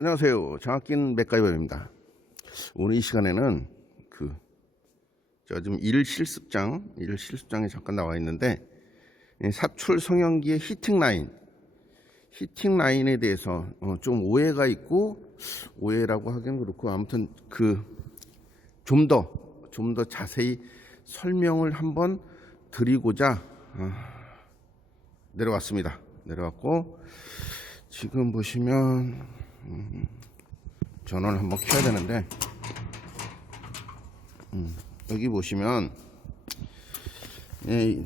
안녕하세요. 정학긴 맥가이버입니다. 오늘 이 시간에는 제가 지금 일 실습장에 잠깐 나와 있는데, 사출 성형기의 히팅 라인에 대해서 좀 오해가 있고, 오해라고 하기는 그렇고, 아무튼 좀 더 자세히 설명을 한번 드리고자 내려왔고, 지금 보시면 전원을 한번 켜야 되는데, 여기 보시면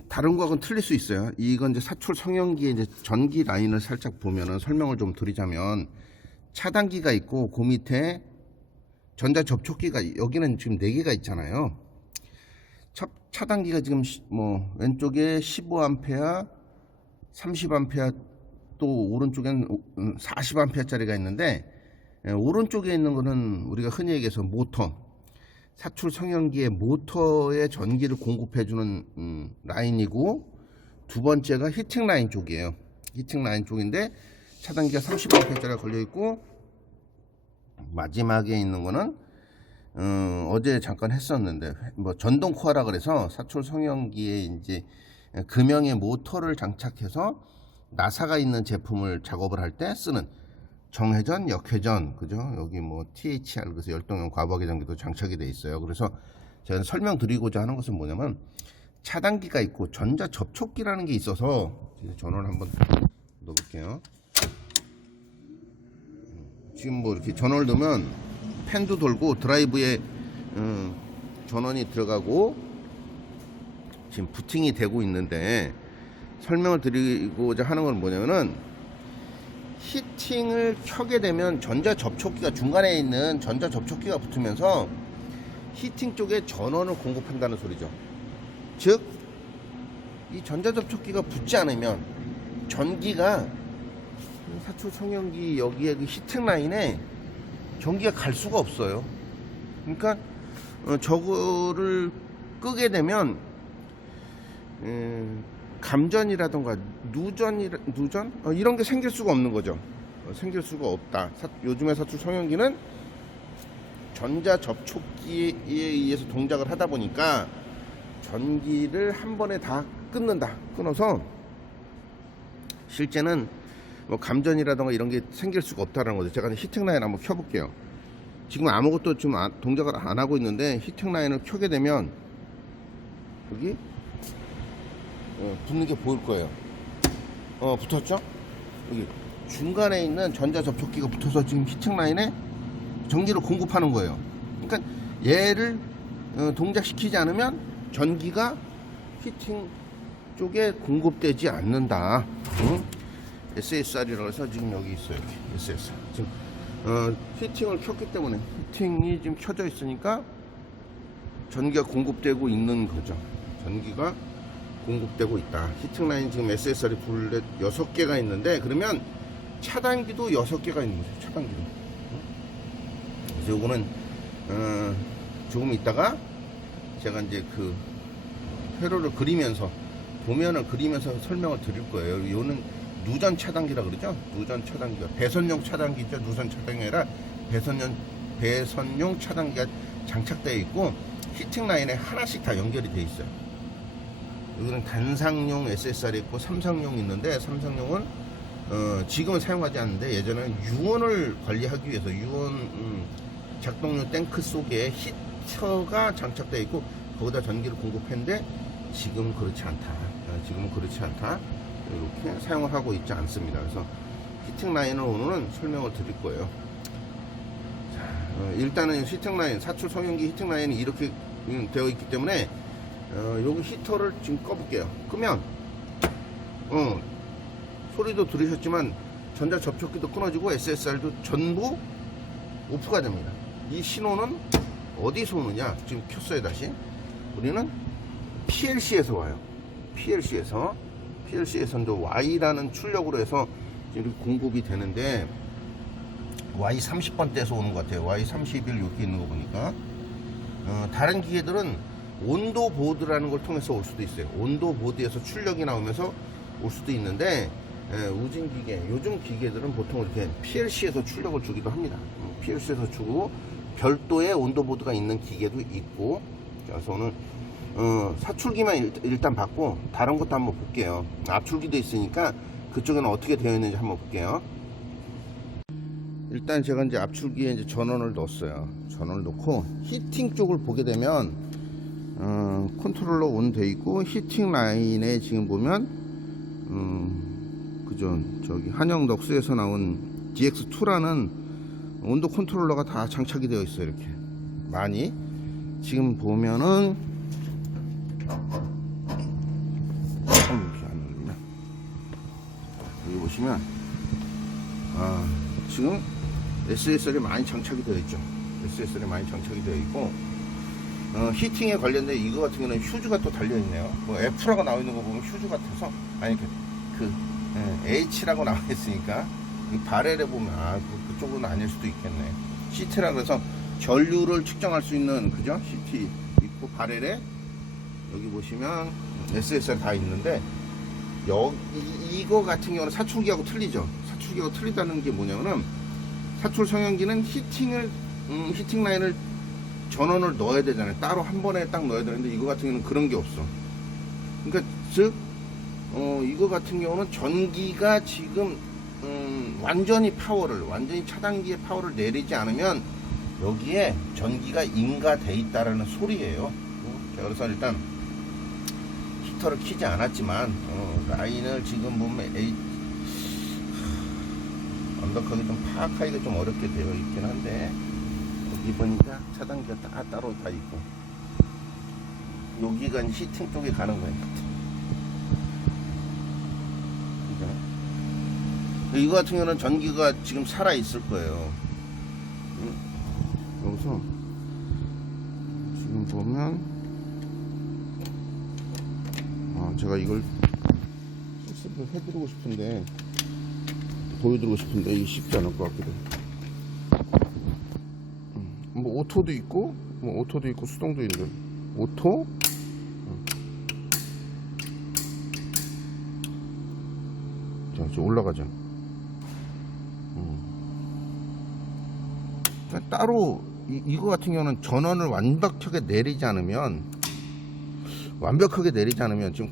다른 거하고는 틀릴 수 있어요. 이건 이제 사출 성형기의 이제 전기 라인을 살짝 보면은 설명을 좀 드리자면, 차단기가 있고 그 밑에 전자 접촉기가 여기는 지금 4개가 있잖아요. 차단기가 지금 왼쪽에 15A, 30A, 또 오른쪽에는 40A짜리가 있는데, 오른쪽에 있는 거는 우리가 흔히 얘기해서 모터, 사출 성형기의 모터에 전기를 공급해주는 라인이고, 두 번째가 히팅 라인 쪽이에요. 히팅 라인 쪽인데 차단기가 30A짜리가 걸려있고, 마지막에 있는 거는 어제 잠깐 했었는데 전동 코어라 그래서 사출 성형기에 이제 금형의 모터를 장착해서 나사가 있는 제품을 작업을 할 때 쓰는 정회전, 역회전, 그죠? 여기 THR, 그래서 열동형 과부하 계장기도 장착이 돼 있어요. 그래서 제가 설명드리고자 하는 것은 뭐냐면, 차단기가 있고 전자 접촉기라는 게 있어서, 전원을 한번 넣어볼게요. 지금 이렇게 전원을 넣으면 팬도 돌고 드라이브에 전원이 들어가고 지금 부팅이 되고 있는데, 설명을 드리고자 하는 건 뭐냐면은, 히팅을 켜게 되면 전자 접촉기가, 중간에 있는 전자 접촉기가 붙으면서 히팅 쪽에 전원을 공급한다는 소리죠. 즉, 이 전자 접촉기가 붙지 않으면 전기가 사출 성형기 여기에 히팅 라인에 전기가 갈 수가 없어요. 그러니까 저거를 끄게 되면 감전이라던가 누전 이런 게 생길 수가 없는 거죠. 생길 수가 없다. 요즘의 사출 성형기는 전자 접촉기에 의해서 동작을 하다 보니까 전기를 한 번에 다 끊어서 실제는 감전이라던가 이런 게 생길 수가 없다는 거죠. 제가 히팅 라인 한번 켜볼게요. 지금 아무것도 좀 동작을 안 하고 있는데, 히팅 라인을 켜게 되면 여기 붙는 게 보일 거예요. 붙었죠? 여기 중간에 있는 전자 접촉기가 붙어서 지금 히팅 라인에 전기를 공급하는 거예요. 그러니까 얘를 동작시키지 않으면 전기가 히팅 쪽에 공급되지 않는다. SSR이라고 해서 지금 여기 있어요. 이렇게 SSR. 지금 히팅을 켰기 때문에, 히팅이 지금 켜져 있으니까 전기가 공급되고 있는 거죠. 전기가 공급되고 있다. 히팅 라인 지금 SSR이 6개가 있는데, 그러면 차단기도 6개가 있는 거죠. 차단기도. 그래서 요거는 조금 있다가 제가 이제 회로를 그리면서, 도면을 그리면서 설명을 드릴 거예요. 요는 누전 차단기라 그러죠. 누전 차단기가 배선용 차단기죠. 누전 차단기가 아니라 배선용 차단기가 장착되어 있고, 히팅 라인에 하나씩 다 연결이 되어 있어요. 여기는 단상용 SSR이 있고 삼상용 있는데, 삼상용은 지금은 사용하지 않는데 예전에는 유온을 관리하기 위해서 유온 작동용 탱크 속에 히터가 장착되어 있고 거기다 전기를 공급했는데, 지금은 그렇지 않다. 이렇게 사용을 하고 있지 않습니다. 그래서 히팅 라인을 오늘은 설명을 드릴 거예요. 일단은 히팅 라인, 사출 성형기 히팅 라인이 이렇게 되어 있기 때문에 여기 히터를 지금 꺼볼게요. 끄면 소리도 들으셨지만 전자 접촉기도 끊어지고 SSR도 전부 오프가 됩니다. 이 신호는 어디서 오느냐? 지금 켰어요. 다시 우리는 PLC에서 와요. PLC에서 이제 Y라는 출력으로 해서 이렇게 공급이 되는데, Y 30번대에서 오는 것 같아요. Y 31 이렇게 있는 거 보니까. 다른 기계들은 온도 보드라는 걸 통해서 올 수도 있어요. 온도 보드에서 출력이 나오면서 올 수도 있는데, 예, 우진 기계, 요즘 기계들은 보통 이렇게 PLC에서 출력을 주기도 합니다. PLC에서 주고 별도의 온도보드가 있는 기계도 있고. 그래서 오늘 사출기만 일단 받고 다른 것도 한번 볼게요. 압출기도 있으니까 그쪽에는 어떻게 되어 있는지 한번 볼게요. 일단 제가 이제 압출기에 이제 전원을 넣었어요. 전원을 넣고 히팅 쪽을 보게 되면 컨트롤러 온 돼 있고, 히팅 라인에 지금 보면 그죠, 저기 한영 넉스에서 나온 DX2라는 온도 컨트롤러가 다 장착이 되어 있어요. 이렇게 많이 지금 보면은 이렇게 안 열리나? 여기 보시면 지금 SSL이 많이 장착이 되어 있죠. SSL이 많이 장착이 되어 있고, 히팅에 관련된 이거 같은 경우는 휴즈가 또 달려 있네요. 뭐 F라고 나와 있는 거 보면 휴즈 같아서, 아니 H라고 나와 있으니까 이 바렐에 보면 그쪽은 아닐 수도 있겠네. CT라 그래서 전류를 측정할 수 있는, 그죠? CT 있고 바렐에 여기 보시면 SSR 다 있는데, 이거 같은 경우는 사출기하고 틀리죠. 사출기하고 틀리다는 게 뭐냐면은, 사출 성형기는 히팅 라인을 전원을 넣어야 되잖아요. 따로 한 번에 딱 넣어야 되는데, 이거 같은 경우는 그런 게 없어. 그러니까 즉 이거 같은 경우는 전기가 지금 완전히 차단기의 파워를 내리지 않으면 여기에 전기가 인가돼 있다라는 소리예요. 자, 그래서 일단 히터를 켜지 않았지만 라인을 지금 보면 완벽하게 좀 파악하기가 좀 어렵게 되어 있긴 한데, 여기 보니까 차단기가 따로 다 있고, 여기가 히팅 쪽에 가는 거예요. 이거 같은 경우는 전기가 지금 살아 있을 거예요. 여기서 지금 보면 제가 이걸 실습을 해드리고 싶은데, 보여드리고 싶은데 이게 쉽지 않을 것 같기도 해요. 뭐 오토도 있고 수동도 있는데, 오토 자 이제 올라가죠. 그러니까 따로 이거 같은 경우는 전원을 완벽하게 내리지 않으면 지금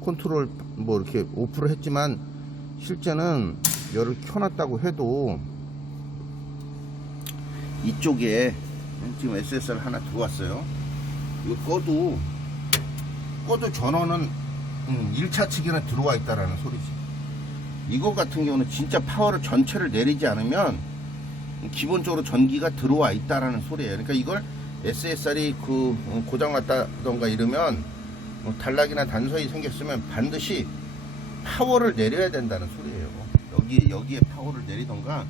컨트롤 뭐 이렇게 오프를 했지만, 실제는 열을 켜놨다고 해도 이쪽에 지금 SSR 하나 들어왔어요. 이거 꺼도 전원은 1차 측에는 들어와 있다라는 소리지. 이거 같은 경우는 진짜 파워를 전체를 내리지 않으면 기본적으로 전기가 들어와 있다라는 소리예요. 그러니까 이걸 SSR이 고장났다던가 이러면 단락이나 단서이 생겼으면 반드시 파워를 내려야 된다는 소리예요. 여기에 파워를 내리던가,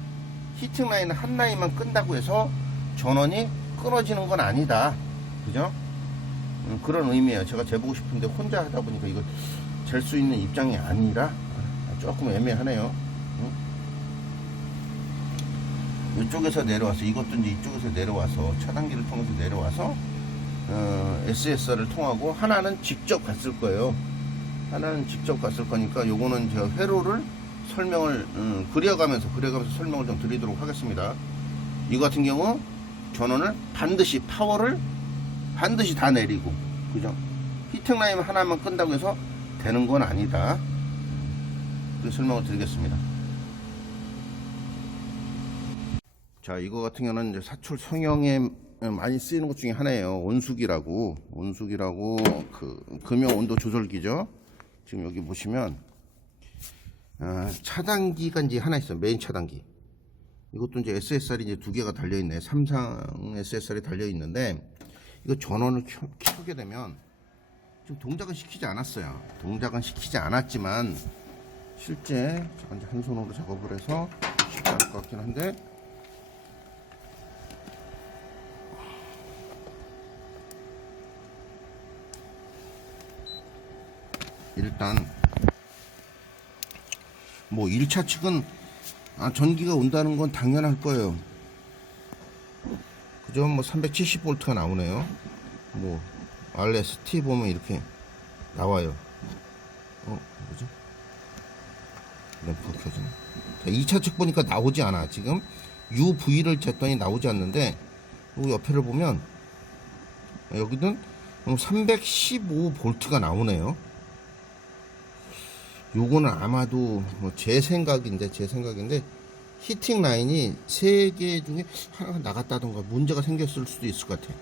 히팅 라인 한 라인만 끈다고 해서 전원이 끊어지는 건 아니다. 그죠? 그런 의미예요. 제가 재보고 싶은데 혼자 하다 보니까 이걸 잴 수 있는 입장이 아니라 조금 애매하네요. 이쪽에서 내려와서, 이것도 이제 이쪽에서 내려와서 차단기를 통해서 내려와서 SSR을 통하고, 하나는 직접 갔을 거예요. 하나는 직접 갔을 거니까 요거는 제가 회로를 설명을 그려가면서 설명을 좀 드리도록 하겠습니다. 이거 같은 경우 전원을 파워를 반드시 다 내리고, 그죠? 히팅 라인 하나만 끈다고 해서 되는 건 아니다. 그 설명을 드리겠습니다. 자, 이거 같은 경우는 이제 사출 성형에 많이 쓰이는 것 중에 하나예요. 온수기라고 금형 온도 조절기죠. 지금 여기 보시면 차단기가 이제 하나 있어요. 메인 차단기. 이것도 이제 SSR이 이제 두 개가 달려 있네. 삼성 SSR이 달려 있는데, 이거 전원을 켜게 되면, 지금 동작은 시키지 않았어요. 동작은 시키지 않았지만 실제 제가 이제 한 손으로 작업을 해서 쉽지 않을 것 같긴 한데, 일단 뭐 1차 측은 전기가 온다는 건 당연할 거예요. 그죠? 뭐 370V가 나오네요. 뭐 RST 보면 이렇게 나와요. 뭐죠? 램프가 켜지네. 자, 2차 측 보니까 나오지 않아. 지금 UV를 쟀더니 나오지 않는데, 요 옆에를 보면 여기는 315V가 나오네요. 요거는 아마도 뭐 제 생각인데 히팅 라인이 3개 중에 하나가 나갔다던가 문제가 생겼을 수도 있을 것 같아요.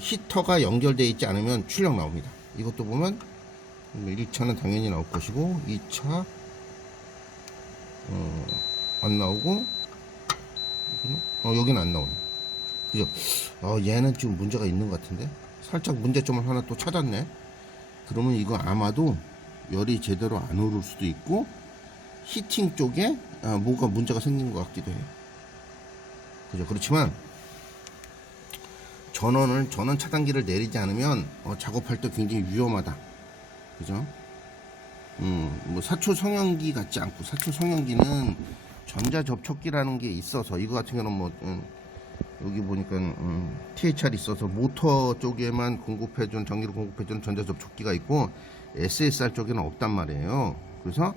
히터가 연결되어 있지 않으면 출력 나옵니다. 이것도 보면 1차는 당연히 나올 것이고 2차 안 나오고 여기는 안 나오네. 그죠? 얘는 지금 문제가 있는 것 같은데 살짝 문제점을 하나 또 찾았네. 그러면 이거 아마도 열이 제대로 안 오를 수도 있고 히팅 쪽에 뭐가 문제가 생긴 것 같기도 해요. 그죠? 그렇지만 전원 차단기를 내리지 않으면 작업할 때 굉장히 위험하다. 그죠? 뭐 사출 성형기 같지 않고, 사출 성형기는 전자 접촉기라는 게 있어서, 이거 같은 경우는 뭐 여기 보니까 THR 있어서 모터 쪽에만 공급해준, 전기를 공급해준 전자 접촉기가 있고 SSR 쪽에는 없단 말이에요. 그래서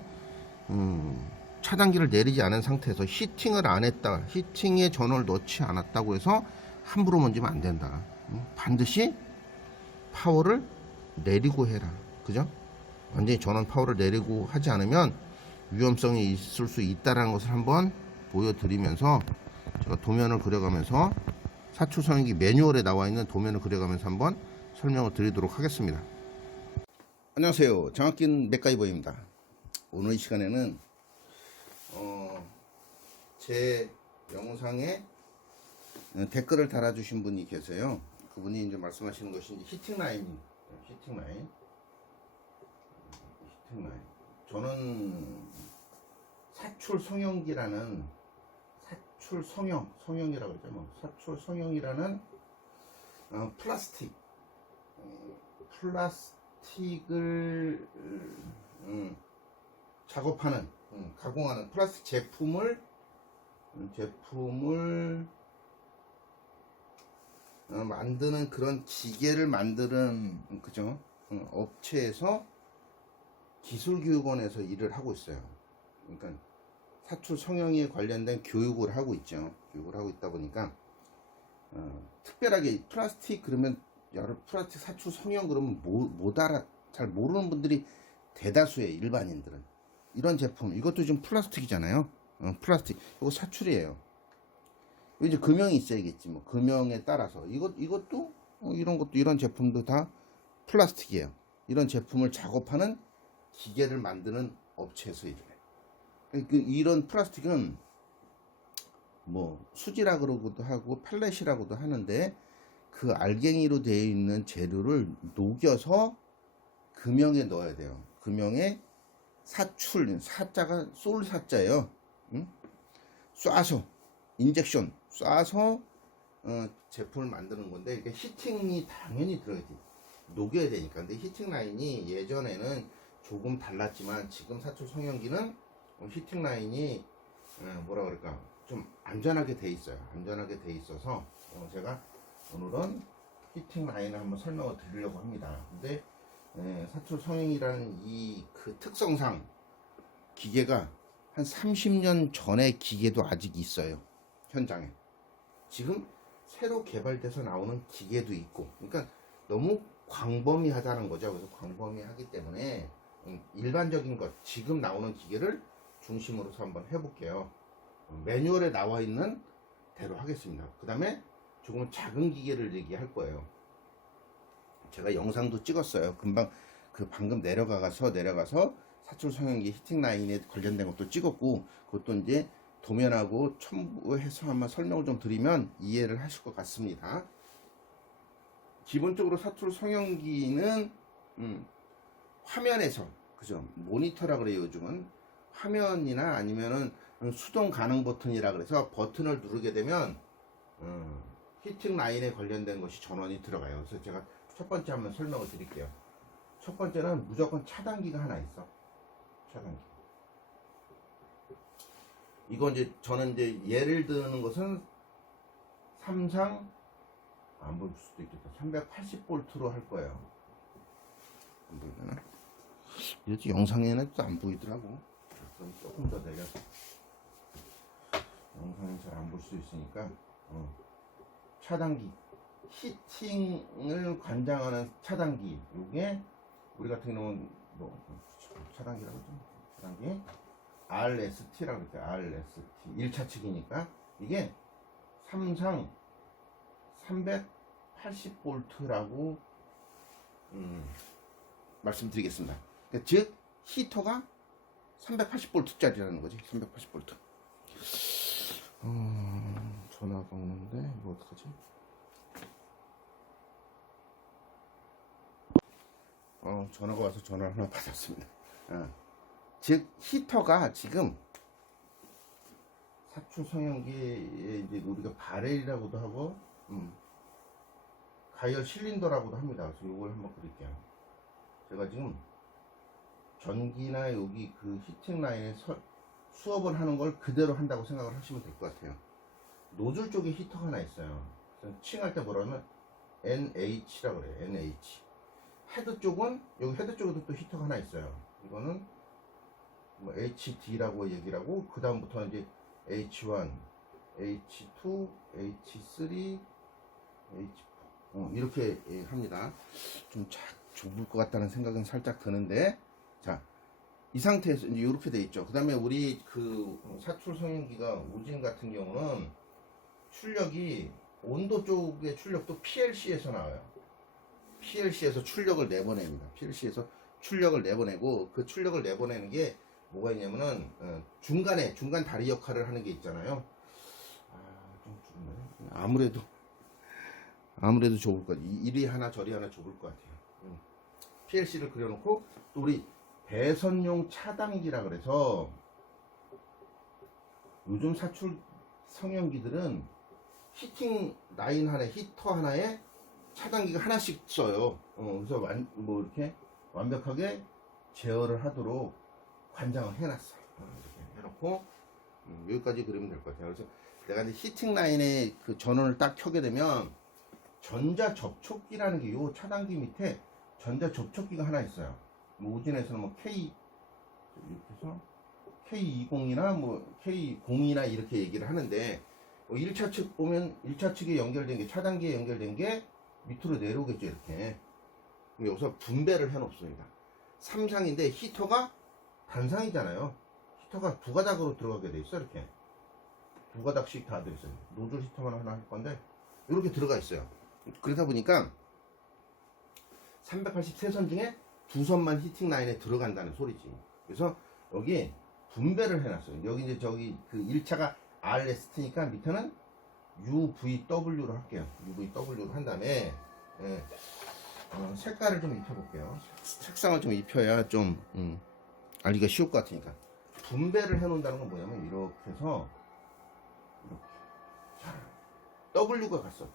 차단기를 내리지 않은 상태에서 히팅을 안 했다, 히팅에 전원을 넣지 않았다고 해서 함부로 만지면 안 된다. 반드시 파워를 내리고 해라. 그죠? 완전히 전원 파워를 내리고 하지 않으면 위험성이 있을 수 있다는 것을 한번 보여드리면서, 제가 도면을 그려가면서 사출 성형기 매뉴얼에 나와 있는 도면을 그려가면서 한번 설명을 드리도록 하겠습니다. 안녕하세요, 장학긴 맥가이버입니다. 오늘 이 시간에는 제 영상에 댓글을 달아주신 분이 계세요. 그분이 이제 말씀하시는 것이 이제 히팅 라인. 저는 사출 성형기라는, 사출 성형이라고 그러죠. 뭐 사출 성형이라는 플라스틱을 작업하는, 가공하는 플라스틱 제품을 만드는 그런 기계를 만드는, 그죠? 업체에서 기술교육원에서 일을 하고 있어요. 그러니까 사출 성형에 관련된 교육을 하고 있죠. 교육을 하고 있다 보니까 특별하게 플라스틱 그러면, 여러 플라스틱 사출 성형 그러면 못 알아, 잘 모르는 분들이 대다수예요. 일반인들은 이런 제품, 이것도 좀 플라스틱이잖아요. 플라스틱, 이거 사출이에요. 이제 금형이 있어야겠지. 뭐 금형에 따라서 이것도 이런 것도, 이런 제품도 다 플라스틱이에요. 이런 제품을 작업하는 기계를 만드는 업체에서 일을 해요. 이런 플라스틱은 뭐 수지라 그러고도 하고 펠렛이라고도 하는데, 그 알갱이로 되어 있는 재료를 녹여서 금형에 넣어야 돼요. 금형에 사출, 사자가 솔 사자예요. 쏴서, 인젝션 쏴서 제품을 만드는 건데, 이게 히팅이 당연히 들어야지, 녹여야 되니까. 근데 히팅 라인이 예전에는 조금 달랐지만 지금 사출 성형기는 히팅 라인이 뭐라 그럴까, 좀 안전하게 돼 있어요. 안전하게 돼 있어서 제가 오늘은 히팅 라인을 한번 설명을 드리려고 합니다. 근데 사출 성형이라는 이 그 특성상 기계가 한 30년 전의 기계도 아직 있어요. 현장에 지금 새로 개발돼서 나오는 기계도 있고, 그러니까 너무 광범위하다는 거죠. 그래서 광범위하기 때문에 일반적인 것, 지금 나오는 기계를 중심으로서 한번 해볼게요. 매뉴얼에 나와 있는 대로 하겠습니다. 그 다음에 조금 작은 기계를 얘기할 거예요. 제가 영상도 찍었어요. 금방 방금 내려가서 사출 성형기 히팅 라인에 관련된 것도 찍었고, 그것도 이제 도면하고 첨부해서 한번 설명을 좀 드리면 이해를 하실 것 같습니다. 기본적으로 사출 성형기는 화면에서, 그죠? 모니터라 그래요. 요즘은 화면이나 아니면은 수동 가능 버튼이라 그래서 버튼을 누르게 되면 히팅 라인에 관련된 것이 전원이 들어가요. 그래서 제가 첫 번째 한번 설명을 드릴게요. 첫 번째는 무조건 차단기가 하나 있어. 차단기. 이거 이제 저는 이제 예를 드는 것은 삼상, 안 보일 수도 있겠다, 380V로 할 거예요. 안 보이나? 이렇게 영상에는 또 안 보이더라고. 그럼 조금 더 내려서 영상이 잘 안 볼 수 있으니까 차단기 히팅을 관장하는 차단기 요게 우리 같은 경우는 뭐 차단기라고 하죠. 차단기 RST라고 할게요. RST 1차 측이니까 이게 삼상 380V라고 말씀드리겠습니다. 그러니까 즉 히터가 380V짜리라는 거지. 380V. 전화가 오는데 이거 어떡하지? 전화가 와서 전화를 하나 받았습니다. 즉 히터가 지금 사출 성형기에 이제 우리가 바렐이라고도 하고 가열 실린더라고도 합니다. 그래서 이걸 한번 그릴게요. 제가 지금 전기나 여기 그 히팅 라인에 수업을 하는 걸 그대로 한다고 생각을 하시면 될 것 같아요. 노즐 쪽에 히터가 하나 있어요. 칭할 때 뭐라 하면 NH라고 그래요. NH. 헤드 쪽은 여기 헤드 쪽에도 또 히터가 하나 있어요. 이거는 뭐 HD라고 얘기를 하고 그 다음부터는 이제 H1, H2, H3, H4 이렇게 합니다. 좀 좁을 것 같다는 생각은 살짝 드는데 자, 이 상태에서 이제 이렇게 돼 있죠. 그 다음에 우리 그 사출 성형기가 오진 같은 경우는 출력이 온도 쪽의 출력도 PLC에서 나와요. PLC에서 출력을 내보냅니다. PLC에서 출력을 내보내고 그 출력을 내보내는 게 뭐가 있냐면은 중간 다리 역할을 하는 게 있잖아요. 좀 좁네. 아무래도 좁을 것 같아요. 이리 하나 저리 하나 좁을 것 같아요. PLC를 그려놓고 또 우리 배선용 차단기라 그래서 요즘 사출 성형기들은 히팅 라인 하나에 히터 하나에 차단기가 하나씩 써요. 그래서 뭐 이렇게 완벽하게 제어를 하도록 관장을 해놨어. 이렇게 해놓고 여기까지 그리면 될 것 같아요. 그래서 내가 이제 히팅 라인에 그 전원을 딱 켜게 되면 전자 접촉기라는 게 요 차단기 밑에 전자 접촉기가 하나 있어요. 뭐 오진에서는 뭐 K 이렇게 해서 K20이나 뭐 K02나 이렇게 얘기를 하는데 1차 측 보면 1차 측에 연결된 게 차단기에 연결된 게 밑으로 내려오겠죠. 이렇게 여기서 분배를 해 놓습니다. 3상인데 히터가 단상이잖아요. 히터가 두 가닥으로 들어가게 돼 있어. 이렇게 두 가닥씩 다 들어있어요. 노즐 히터만 하나 할 건데 이렇게 들어가 있어요. 그러다 보니까 383선 중에 두 선만 히팅 라인에 들어간다는 소리지. 그래서 여기 분배를 해놨어요. 여기 이제 저기 그 1차가 RST니까 밑에는 UVW로 할게요. UVW로 한 다음에 색깔을 좀 입혀볼게요. 색상을 좀 입혀야 좀 알기가 쉬울 것 같으니까. 분배를 해놓는다는 건 뭐냐면 이렇게 해서 이렇게 자, W가 갔어.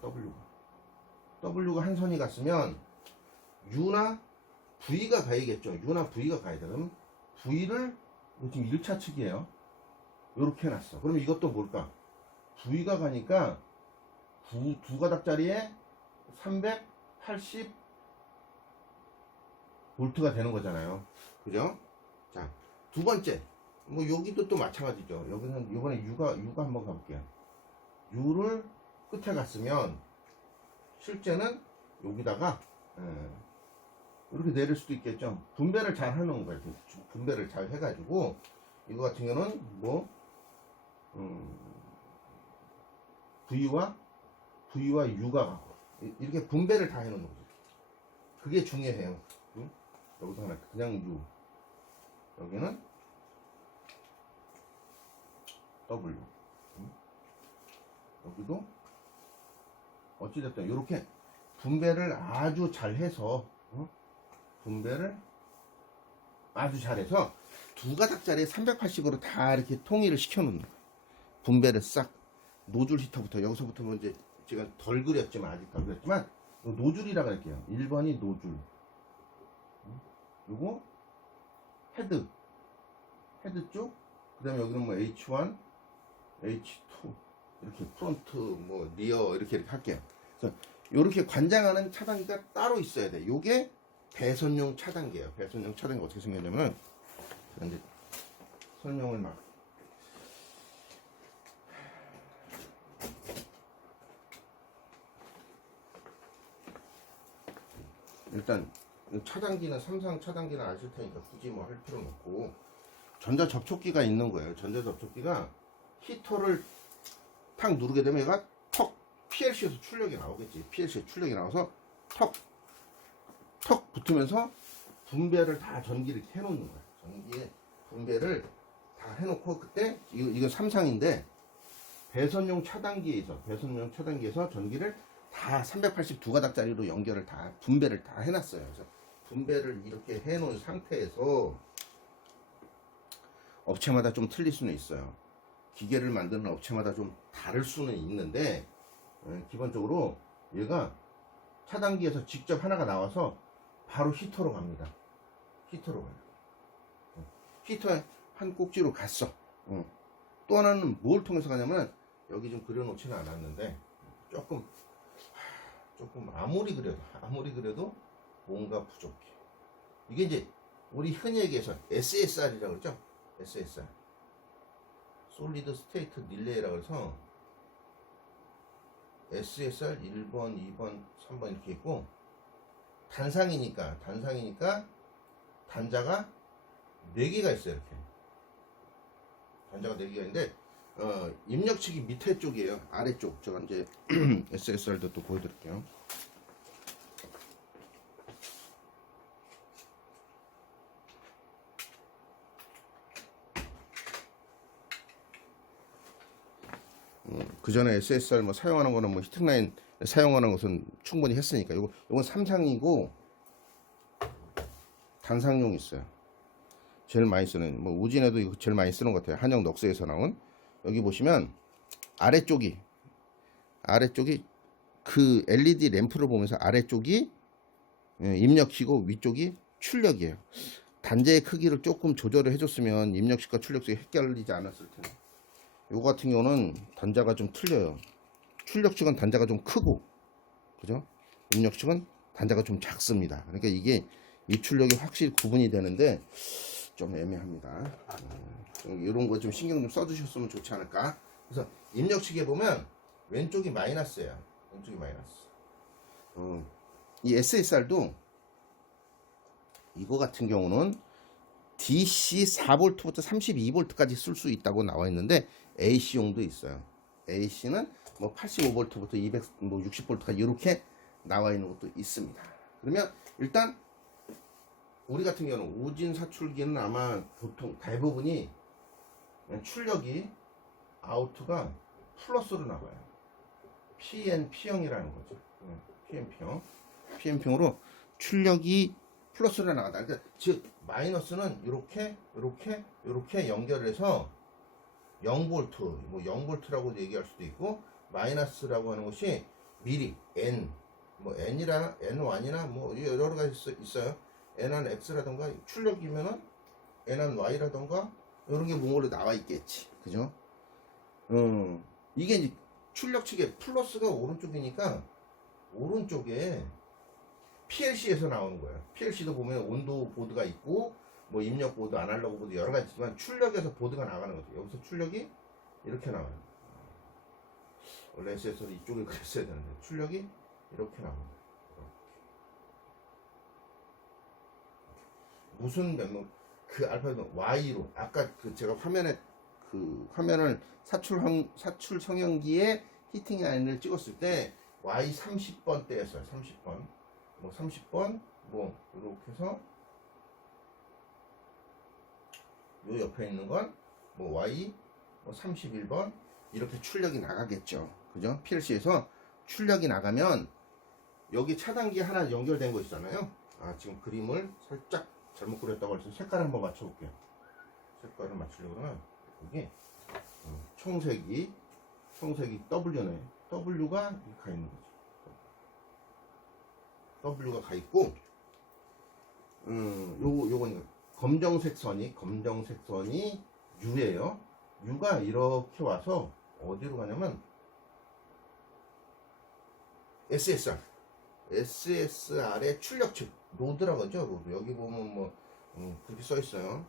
W가 한 선이 갔으면 U나 V가 가야겠죠. U나 V가 가야 돼. 그럼 V를 지금 1차 측이에요. 이렇게 해놨어. 그럼 이것도 뭘까? V가 가니까 두 가닥짜리에 380 볼트가 되는 거잖아요. 그죠? 자, 두 번째. 뭐 여기도 또 마찬가지죠. 여기는 이번에 U가 한번 가볼게요. U를 끝에 갔으면 실제는 여기다가 이렇게 내릴 수도 있겠죠. 분배를 잘 해놓은 거예요. 분배를 잘 해가지고 이거 같은 경우는 뭐 V와 U가 가고 이렇게 분배를 다 해놓는 거죠. 그게 중요해요. 여기서 하나 그냥 U, 여기는 W, 여기도 어찌됐든 이렇게 분배를 아주 잘해서 분배를 아주 잘해서 두 가닥짜리 380으로 다 이렇게 통일을 시켜놓는 거예요. 분배를 싹 노즐 히터부터 여기서부터 뭐 이제 제가 덜 그렸지만 아직 덜 그렸지만 노즐이라고 할게요. 1번이 노즐, 요거 헤드 쪽, 그 다음에 여기는 뭐 H1, H2 이렇게 프론트 뭐 리어 이렇게 할게요. 그래서 이렇게 관장하는 차단기가 따로 있어야 돼. 요게 배선용 차단기예요. 배선용 차단기 어떻게 생겼냐면 이제 설명을 막. 일단 차단기는 삼성 차단기는 아실 테니까 굳이 뭐 할 필요는 없고, 전자 접촉기가 있는 거예요. 전자 접촉기가 히터를 탁 누르게 되면 얘가 턱 PLC에서 출력이 나오겠지. PLC에 출력이 나와서 턱 붙으면서 분배를 다 전기를 이렇게 해놓는 거야. 전기에 분배를 다 해놓고, 그때 이거 삼상인데 배선용 차단기에서 전기를 다 382가닥짜리로 연결을 다 분배를 다 해놨어요. 그래서 분배를 이렇게 해놓은 상태에서 업체마다 좀 틀릴 수는 있어요. 기계를 만드는 업체마다 좀 다를 수는 있는데, 기본적으로 얘가 차단기에서 직접 하나가 나와서 바로 히터로 갑니다. 히터로 가요. 히터에 한 꼭지로 갔어. 또 하나는 뭘 통해서 가냐면, 여기 좀 그려놓지는 않았는데 조금 아무리 그래도 뭔가 부족해. 이게 이제 우리 흔히 얘기해서 SSR이라고 그러죠. SSR, 솔리드 스테이트 릴레이라고 해서 SSR 1번, 2번, 3번 이렇게 있고, 단상이니까 단자가 4개가 있어요. 이렇게 단자가 4개가 있는데, 입력측이 밑에 쪽이에요. 아래쪽. 제가 이제 SSR도 또 보여드릴게요. 그 전에 SSR 뭐 사용하는 거는 뭐 히팅라인 사용하는 것은 충분히 했으니까, 요건 삼상이고 단상용 있어요. 제일 많이 쓰는, 뭐 우진에도 이거 제일 많이 쓰는 것 같아요. 한영 넉스에서 나온. 여기 보시면 아래쪽이 그 LED 램프를 보면서 아래쪽이 입력키고 위쪽이 출력이에요. 단자의 크기를 조금 조절을 해줬으면 입력식과 출력식이 헷갈리지 않았을 텐데, 요거 같은 경우는 단자가 좀 틀려요. 출력식은 단자가 좀 크고, 그죠? 입력식은 단자가 좀 작습니다. 그러니까 이게 입출력이 확실히 구분이 되는데 좀 애매합니다. 이런 거 좀 신경 좀 써주셨으면 좋지 않을까. 그래서 입력식에 보면 왼쪽이 마이너스예요. 왼쪽이 마이너스. 이 SSR도 이거 같은 경우는 DC 4V부터 32V까지 쓸 수 있다고 나와 있는데, AC용도 있어요. AC는 뭐 85V부터 260V까지 이렇게 나와 있는 것도 있습니다. 그러면 일단 우리 같은 경우는 우진 사출기는 아마 보통 대부분이 출력이 아우트가 플러스로 나와요. PNP형이라는 거죠. PNP형으로 출력이 플러스로 나가다. 그러니까 즉 마이너스는 이렇게 연결해서 0V, 뭐 0V라고 얘기할 수도 있고, 마이너스라고 하는 것이 미리 N, 뭐 N이나 N1이나 뭐 여러 가지 있어요. N1X라던가 출력이면은 N1Y라던가 이런 게 몸으로 나와 있겠지, 그죠? 이게 이제 출력 측에 플러스가 오른쪽이니까 오른쪽에 PLC에서 나오는 거예요. PLC도 보면 온도 보드가 있고, 뭐 입력 보드, 아날로그 보드 여러 가지 있지만 출력에서 보드가 나가는 거죠. 여기서 출력이 이렇게 나와요. 원래 SSR 이쪽에 그랬어야 되는데 출력이 이렇게 나옵니다. 무슨 명령, 그 알파벳은 Y로, 아까 그 제가 화면을 사출 성형기에 히팅 라인을 찍었을 때 Y 30번 때였어요. 30번. 뭐 30번 뭐 이렇게 해서 요 옆에 있는 건 뭐 Y 뭐 31번 이렇게 출력이 나가겠죠. 그죠? PLC에서 출력이 나가면 여기 차단기 하나 연결된 거 있잖아요. 지금 그림을 살짝 잘못 그렸다고 해서 색깔을 한번 맞춰볼게요. 색깔을 맞추려고 그러면 이게 청색이 W네. W가 가 있는 거죠. W가 가 있고, 요거 검정색 선이 U예요. U가 이렇게 와서 어디로 가냐면 SSR의 출력측 로드라고 하죠. 로드. 여기 보면 뭐 그렇게 써 있어요.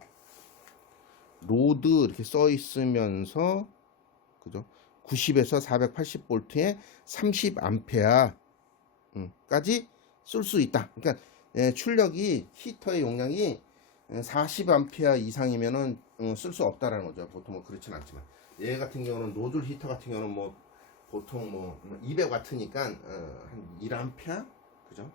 로드 이렇게 써 있으면서 그죠? 90에서 480V에 30A 까지 쓸 수 있다. 그러니까 출력이 히터의 용량이 40A 이상이면은 쓸 수 없다라는 거죠. 보통 뭐 그렇진 않지만 얘 같은 경우는 노즐 히터 같은 경우는 뭐 보통 뭐 200W니까 한 1A 그죠?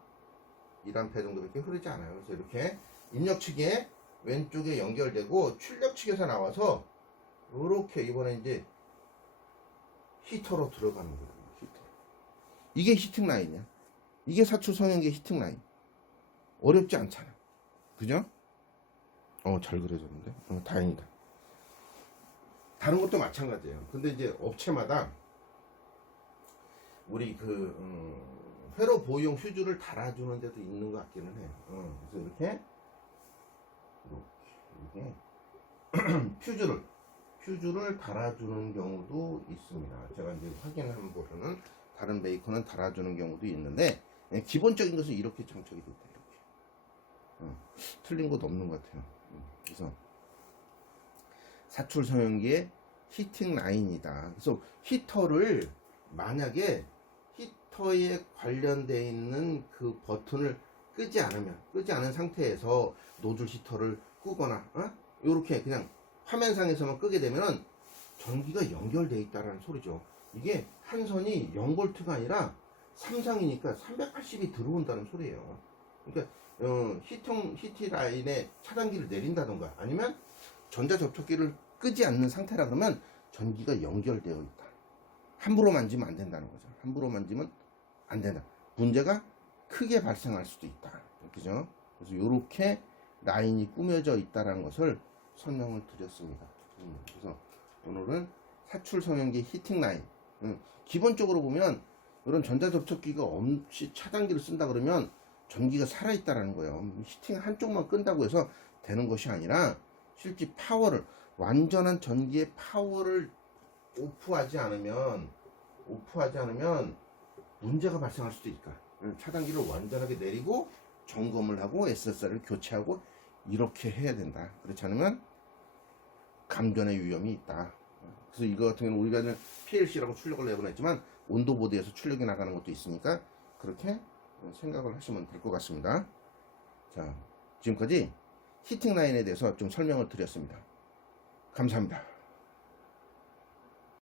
1A 정도밖에 흐르지 않아요. 그래서 이렇게 입력 측에 왼쪽에 연결되고 출력 측에서 나와서 이렇게 이번에 이제 히터로 들어가는 거예요. 히터. 이게 히팅 라인이야. 이게 사출 성형계 히팅 라인. 어렵지 않잖아. 그죠? 잘 그려졌는데. 다행이다. 다른 것도 마찬가지예요. 근데 이제 업체마다 우리 회로 보호용 휴즈를 달아주는 데도 있는 것 같기는 해요. 그래서 이렇게 퓨즈를 달아주는 경우도 있습니다. 제가 이제 확인한 거로는 다른 메이커는 달아주는 경우도 있는데 기본적인 것은 이렇게 장착이 됐다. 이렇게 틀린 것도 없는 것 같아요. 그래서 사출 성형기의 히팅 라인이다. 그래서 히터를 만약에 히터에 관련되어 있는 그 버튼을 끄지 않은 상태에서 노즐 히터를 끄거나 이렇게 그냥 화면상에서만 끄게 되면은 전기가 연결되어 있다라는 소리죠. 이게 한 선이 0V가 아니라 3상이니까 380이 들어온다는 소리예요. 그러니까 히팅 라인에 차단기를 내린다던가 아니면 전자 접촉기를 끄지 않는 상태라 그러면 전기가 연결되어 있다. 함부로 만지면 안 된다는 거죠. 함부로 만지면 안 된다. 문제가 크게 발생할 수도 있다. 그죠? 그래서 이렇게 라인이 꾸며져 있다는 것을 설명을 드렸습니다. 그래서 오늘은 사출 성형기 히팅 라인. 기본적으로 보면 이런 전자 접촉기가 없이 차단기를 쓴다 그러면 전기가 살아있다라는 거예요. 히팅 한쪽만 끈다고 해서 되는 것이 아니라 실제 완전한 전기의 파워를 오프하지 않으면 문제가 발생할 수도 있다. 차단기를 완전하게 내리고 점검을 하고 SSR을 교체하고 이렇게 해야 된다. 그렇지 않으면 감전의 위험이 있다. 그래서 이거 같은 경우는 우리가 PLC라고 출력을 내보냈지만 온도보드에서 출력이 나가는 것도 있으니까 그렇게 생각을 하시면 될 것 같습니다. 자, 지금까지 히팅 라인에 대해서 좀 설명을 드렸습니다. 감사합니다.